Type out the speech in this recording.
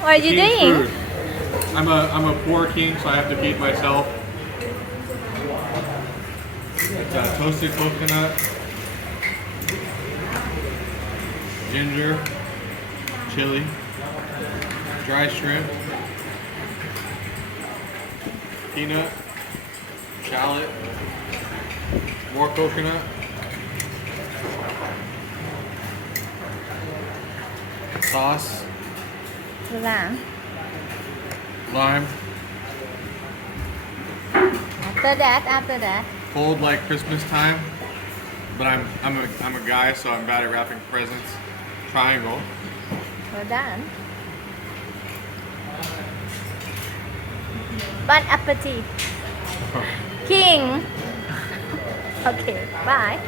What are you King's doing? food. I'm a poor king, so I have to feed myself. It's toasted coconut, ginger, chili, dry shrimp, peanut, shallot, more coconut, sauce, Làm. lime, After that. cold like Christmas time. But I'm a guy, so I'm bad at wrapping presents. Triangle. We're done. Bon appetit. King. Okay, bye.